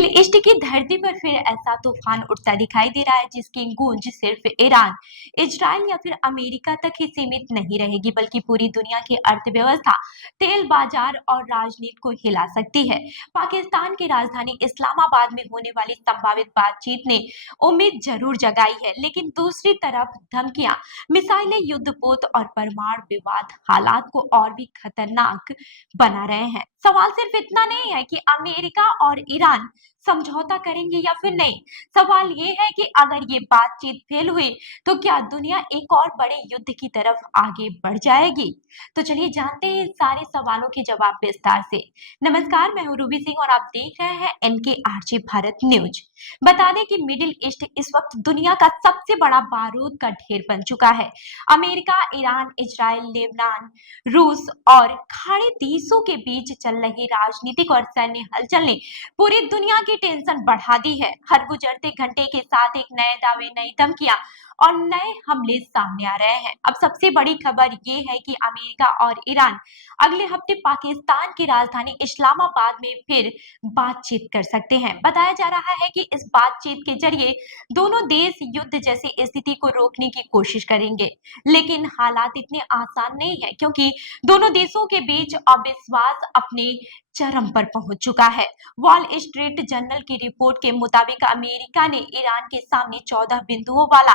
Middle east की धरती पर फिर ऐसा तूफान उठता दिखाई दे रहा है जिसकी गूंज सिर्फ ईरान, इजराइल या फिर अमेरिका तक ही सीमित नहीं रहेगी बल्कि पूरी दुनिया की अर्थव्यवस्था, तेल बाजार और राजनीति को हिला सकती है। पाकिस्तान की राजधानी इस्लामाबाद में होने वाली संभावित बातचीत ने उम्मीद जरूर जगाई है, लेकिन दूसरी तरफ धमकियां, मिसाइलें, युद्धपोत और परमाणु विवाद हालात को और भी खतरनाक बना रहे हैं। सवाल सिर्फ इतना नहीं है कि अमेरिका और ईरान समझौता करेंगे या फिर नहीं। सवाल ये है कि अगर ये बातचीत फेल हुई तो क्या दुनिया एक और बड़े युद्ध की तरफ आगे बढ़ जाएगी? तो चलिए जानते हैं इन सारे सवालों के जवाब विस्तार से। नमस्कार, मैं हूं रूबी सिंह और आप देख रहे हैं एनके आरजे भारत न्यूज। बता दें कि मिडिल ईस्ट इस वक्त दुनिया का सबसे बड़ा बारूद का ढेर बन चुका है। अमेरिका, ईरान, इजराइल, लेबनान, रूस और खाड़ी देशों के बीच चल रही राजनीतिक और सैन्य हलचल ने पूरी दुनिया की टेंशन बढ़ा दी है। हर गुजरते घंटे के साथ एक नए दावे, नई धमकियां और नए हमले सामने आ रहे हैं। अब सबसे बड़ी खबर ये है कि अमेरिका और ईरान अगले हफ्ते पाकिस्तान की राजधानी इस्लामाबाद में फिर बातचीत कर सकते हैं। बताया जा रहा है कि इस बातचीत के जरिए दोनों देश युद्ध जैसी स्थिति को रोकने की कोशिश करेंगे, लेकिन हालात इतने आसान नहीं है क्योंकि दोनों देशों के बीच अविश्वास अपने चरम पर पहुंच चुका है। वॉल स्ट्रीट जर्नल की रिपोर्ट के मुताबिक अमेरिका ने ईरान के सामने 14 बिंदुओं वाला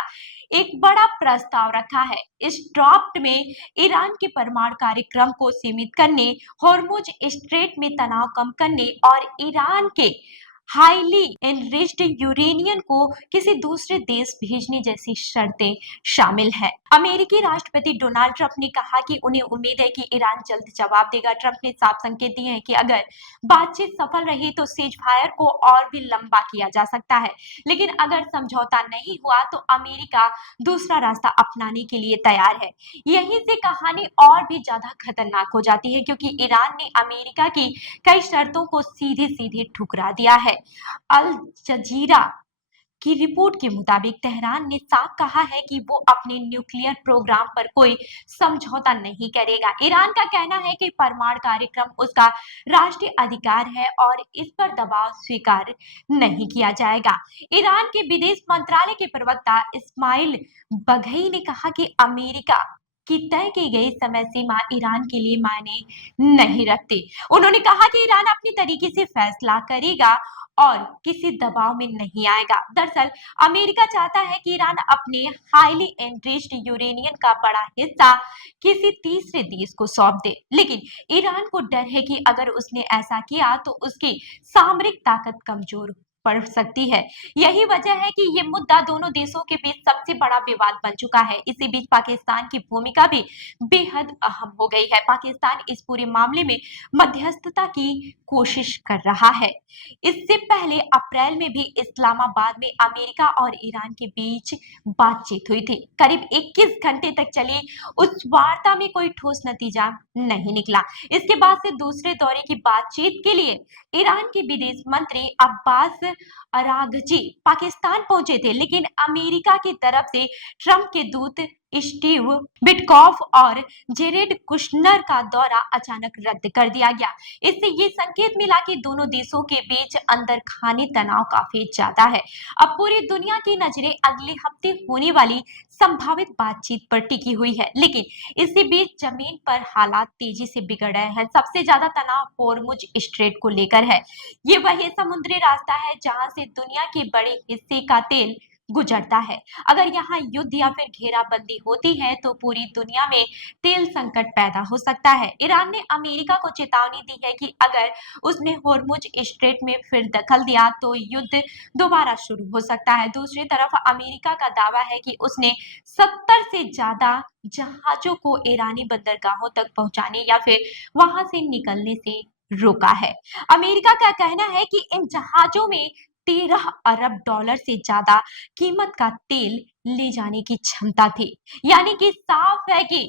एक बड़ा प्रस्ताव रखा है। इस ड्राफ्ट में ईरान के परमाणु कार्यक्रम को सीमित करने, होर्मुज स्ट्रेट में तनाव कम करने और ईरान के हाईली एनरिच्ड यूरेनियम को किसी दूसरे देश भेजने जैसी शर्तें शामिल हैं। अमेरिकी राष्ट्रपति डोनाल्ड ट्रंप ने कहा कि उन्हें उम्मीद है कि ईरान जल्द जवाब देगा। ट्रंप ने साफ संकेत दिए हैं कि अगर बातचीत सफल रही तो सीज फायर को और भी लंबा किया जा सकता है, लेकिन अगर समझौता नहीं हुआ तो अमेरिका दूसरा रास्ता अपनाने के लिए तैयार है। यहीं से कहानी और भी ज्यादा खतरनाक हो जाती है क्योंकि ईरान ने अमेरिका की कई शर्तों को सीधे सीधे ठुकरा दिया है। अल जजीरा की रिपोर्ट के मुताबिक तेहरान ने साफ कहा है कि वो अपने न्यूक्लियर प्रोग्राम पर कोई समझौता नहीं करेगा। ईरान का कहना है कि परमाणु कार्यक्रम उसका राष्ट्रीय अधिकार है और इस पर दबाव स्वीकार नहीं किया जाएगा। ईरान के विदेश मंत्रालय के प्रवक्ता इस्माइल बघई ने कहा कि अमेरिका की तय की गई समय सीमा ईरान के लिए मायने नहीं रखती। उन्होंने कहा कि ईरान अपनी तरीके से फैसला करेगा और किसी दबाव में नहीं आएगा। दरअसल अमेरिका चाहता है कि ईरान अपने हाईली एनरिच्ड यूरेनियम का बड़ा हिस्सा किसी तीसरे देश को सौंप दे, लेकिन ईरान को डर है कि अगर उसने ऐसा किया तो उसकी सामरिक ताकत कमजोर पड़ सकती है। यही वजह है कि ये मुद्दा दोनों देशों के बीच सबसे बड़ा विवाद बन चुका है। इसी बीच पाकिस्तान की भूमिका भी बेहद अहम हो गई है। पाकिस्तान इस पूरे मामले में मध्यस्थता की कोशिश कर रहा है। इससे पहले अप्रैल में भी इस्लामाबाद में अमेरिका और ईरान के बीच बातचीत हुई थी। करीब 21 घंटे तक चली उस वार्ता में कोई ठोस नतीजा नहीं निकला। इसके बाद से दूसरे दौरे की बातचीत के लिए ईरान के विदेश मंत्री अब्बास अरागची पाकिस्तान पहुंचे थे, लेकिन अमेरिका की तरफ से ट्रंप के दूत स्टीव बिटकॉफ और जेरेड कुशनर का दौरा अचानक रद्द कर दिया गया। इससे ये संकेत मिला कि दोनों देशों के बीच अंदर खानी तनाव काफी ज्यादा है। अब पूरी दुनिया की नजरें अगले हफ्ते होने वाली संभावित बातचीत पर टिकी हुई है, लेकिन इसी बीच जमीन पर हालात तेजी से बिगड़ रहे हैं। सबसे ज्यादा तनाव होर्मुज स्ट्रेट को लेकर है। ये वही समुद्री रास्ता है जहां से दुनिया के बड़े हिस्से का तेल गुजरता है। अगर यहाँ युद्ध या फिर घेराबंदी होती है तो पूरी दुनिया में तेल संकट पैदा हो सकता है। ईरान ने अमेरिका को चेतावनी दी है कि अगर उसने होर्मुज स्ट्रेट में फिर दखल दिया तो युद्ध दोबारा शुरू हो सकता है। दूसरी तरफ अमेरिका का दावा है कि उसने 70 से ज्यादा जहाजों को ईरानी बंदरगाहों तक पहुंचाने या फिर वहां से निकलने से रोका है। अमेरिका का कहना है कि इन जहाजों में 13 अरब डॉलर से ज्यादा कीमत का तेल ले जाने की क्षमता थी। यानी कि साफ है कि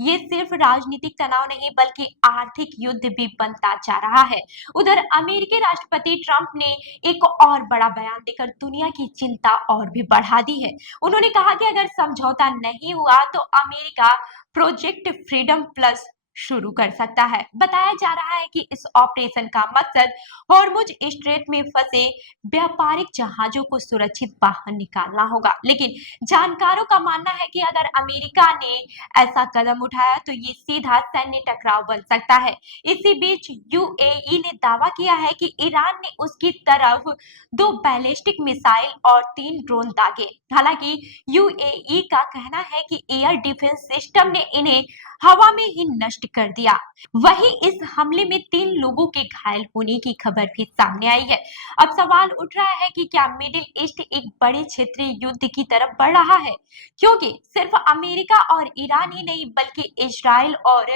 ये सिर्फ राजनीतिक तनाव नहीं बल्कि आर्थिक युद्ध भी बनता जा रहा है। उधर अमेरिकी राष्ट्रपति ट्रंप ने एक और बड़ा बयान देकर दुनिया की चिंता और भी बढ़ा दी है। उन्होंने कहा कि अगर समझौता नहीं हुआ तो अमेरिका प्रोजेक्ट फ्रीडम प्लस शुरू कर सकता है। बताया जा रहा है कि इस ऑपरेशन का मकसद हॉर्मुज स्ट्रेट में फंसे व्यापारिक जहाजों को सुरक्षित बाहर निकालना होगा, लेकिन जानकारों का मानना है कि अगर अमेरिका ने ऐसा कदम उठाया तो ये सीधा सैन्य टकराव बन सकता है। इसी बीच यूएई ने दावा किया है कि ईरान ने उसकी तरफ 2 बैलिस्टिक मिसाइल और 3 ड्रोन दागे। हालांकि यूएई का कहना है कि एयर डिफेंस सिस्टम ने इन्हें हवा में ही नष्ट कर दिया। वहीं इस हमले में 3 लोगों के घायल होने की खबर भी सामने आई है। अब सवाल उठ रहा है कि क्या मिडिल ईस्ट एक बड़े क्षेत्रीय युद्ध की तरफ बढ़ रहा है, क्योंकि सिर्फ अमेरिका और ईरान ही नहीं बल्कि इजराइल और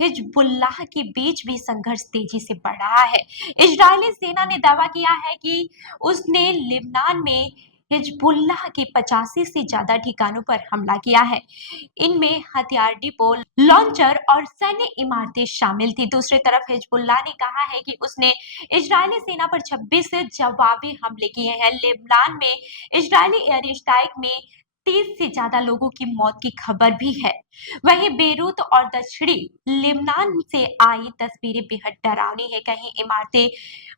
हिजबुल्लाह के बीच भी संघर्ष तेजी से बढ़ रहा है। इजरायली सेना ने दावा किया है कि उसने लेबनान में हिजबुल्लाह के 85 से ज्यादा ठिकानों पर हमला किया है। इनमें हथियार डिपो, लॉन्चर और सैन्य इमारतें शामिल थी। दूसरी तरफ हिजबुल्लाह ने कहा है कि उसने इजरायली सेना पर 26 जवाबी हमले किए हैं। लेबनान में इजरायली एयर स्ट्राइक में 30 से ज्यादा लोगों की मौत की खबर भी है। वहीं बेरूत और दक्षिणी लेबनान से आई तस्वीरें बेहद डरावनी है। कहीं इमारतें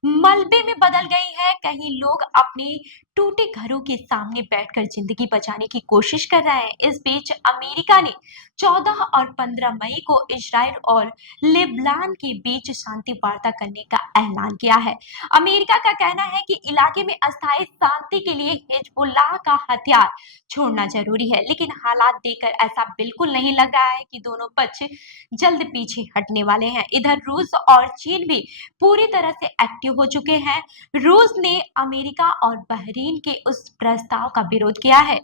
मलबे में बदल गई है, कहीं लोग अपने टूटे घरों के सामने बैठकर जिंदगी बचाने की कोशिश कर रहे हैं। इस बीच अमेरिका ने 14 और 15 मई को इजराइल और लेबनान के बीच शांति वार्ता करने का ऐलान किया है। अमेरिका का कहना है कि इलाके में अस्थायी शांति के लिए हिजबुल्लाह का हथियार छोड़ना जरूरी है, लेकिन हालात देखकर ऐसा बिल्कुल नहीं लग रहा है कि दोनों पक्ष जल्द पीछे हटने वाले हैं। इधर रूस और चीन भी पूरी तरह से एक्टिव हो चुके हैं। रूस ने अमेरिका और बहरीन के उस प्रस्ताव का विरोध किया है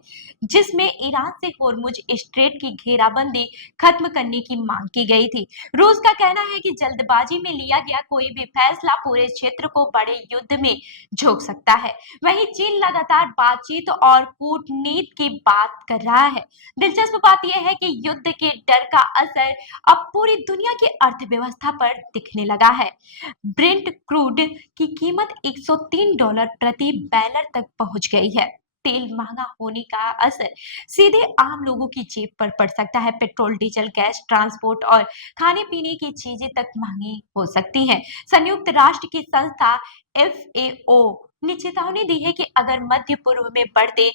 जिसमें ईरान से होर्मुज स्ट्रेट की घेराबंदी खत्म करने की मांग की गई थी। रूस का कहना है कि जल्दबाजी में लिया गया कोई भी फैसला पूरे क्षेत्र को बड़े युद्ध में झोंक सकता है। वहीं चीन लगातार बातचीत और कूटनीति की बात कर रहा है। दिलचस्प बात यह है कि युद्ध के डर का असर अब पूरी दुनिया की अर्थव्यवस्था पर दिखने लगा है। ब्रेंट क्रूड की कीमत $103 प्रति बैरल तक पहुंच गई है। तेल महंगा होने का असर सीधे आम लोगों की जेब पर पड़ सकता है। पेट्रोल, डीजल, गैस, ट्रांसपोर्ट और खाने पीने की चीजें तक महंगी हो सकती हैं। संयुक्त राष्ट्र की संस्था FAO ने चेतावनी दी है कि अगर मध्य पूर्व में बढ़ते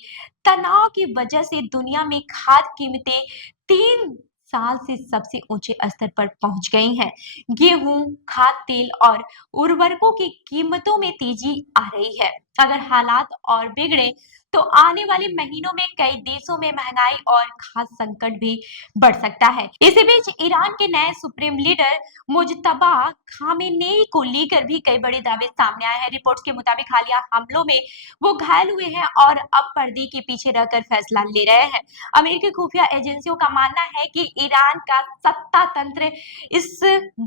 तनाव की वजह से दुनिया में खाद्य कीमतें 3 साल से सबसे ऊंचे स्तर पर पहुंच गई हैं। गेहूं, खाद्य तेल और उर्वरकों की कीमतों में तेजी आ रही है। अगर हालात और बिगड़े तो आने वाले महीनों में कई देशों में महंगाई और खाद्य संकट भी बढ़ सकता है। इसी बीच ईरान के नए सुप्रीम लीडर मुजतबा खामेनेई को लेकर भी कई बड़े दावे सामने आए हैं। रिपोर्ट्स के मुताबिक हालिया हमलों में वो घायल हुए हैं और अब पर्दे के पीछे रहकर फैसला ले रहे हैं। अमेरिकी खुफिया एजेंसियों का मानना है कि ईरान का सत्ता तंत्र इस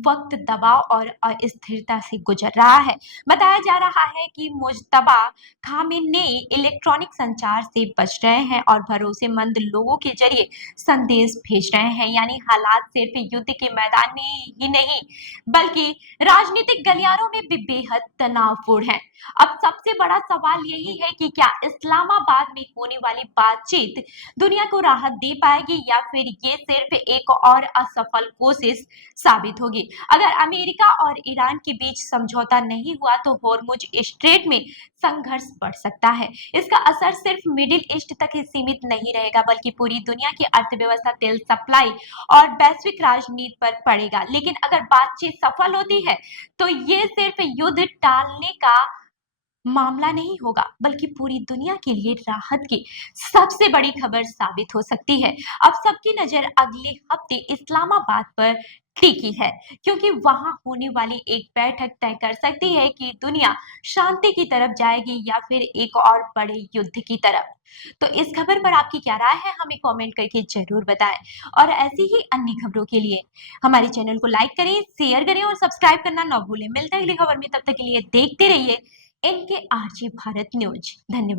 वक्त दबाव और अस्थिरता से गुजर रहा है। बताया जा रहा है कि मुजतबा खामेनेई इलेक्ट्रॉनिक संचार से बच रहे हैं और भरोसेमंद लोगों के जरिए संदेश भेज रहे हैं। यानी हालात सिर्फ युद्ध के मैदान में ही नहीं बल्कि राजनीतिक गलियारों में भी बेहद तनावपूर्ण है। अब सबसे बड़ा सवाल यही है कि क्या इस्लामाबाद में होने वाली बातचीत दुनिया को राहत दे पाएगी या फिर ये सिर्फ एक और असफल कोशिश साबित होगी। अगर अमेरिका और ईरान के बीच समझौता नहीं हुआ तो होर्मुज स्ट्रेट में संघर्ष बढ़ सकता है। इसका असर सिर्फ मिडिल ईस्ट तक ही सीमित नहीं रहेगा बल्कि पूरी दुनिया की अर्थव्यवस्था, तेल सप्लाई और वैश्विक राजनीति पर पड़ेगा। लेकिन अगर बातचीत सफल होती है तो ये सिर्फ युद्ध टालने का मामला नहीं होगा बल्कि पूरी दुनिया के लिए राहत की सबसे बड़ी खबर साबित हो सकती है। अब सबकी नजर अगले हफ्ते इस्लामाबाद पर टिकी है क्योंकि वहां होने वाली एक बैठक तय कर सकती है कि दुनिया शांति की तरफ जाएगी या फिर एक और बड़े युद्ध की तरफ। तो इस खबर पर आपकी क्या राय है हमें कमेंट करके जरूर बताएं और ऐसी ही अन्य खबरों के लिए हमारे चैनल को लाइक करें, शेयर करें और सब्सक्राइब करना न भूलें। मिलते हैं अगली खबर में, तब तक के लिए देखते रहिए इनके आरजे भारत न्यूज। धन्यवाद।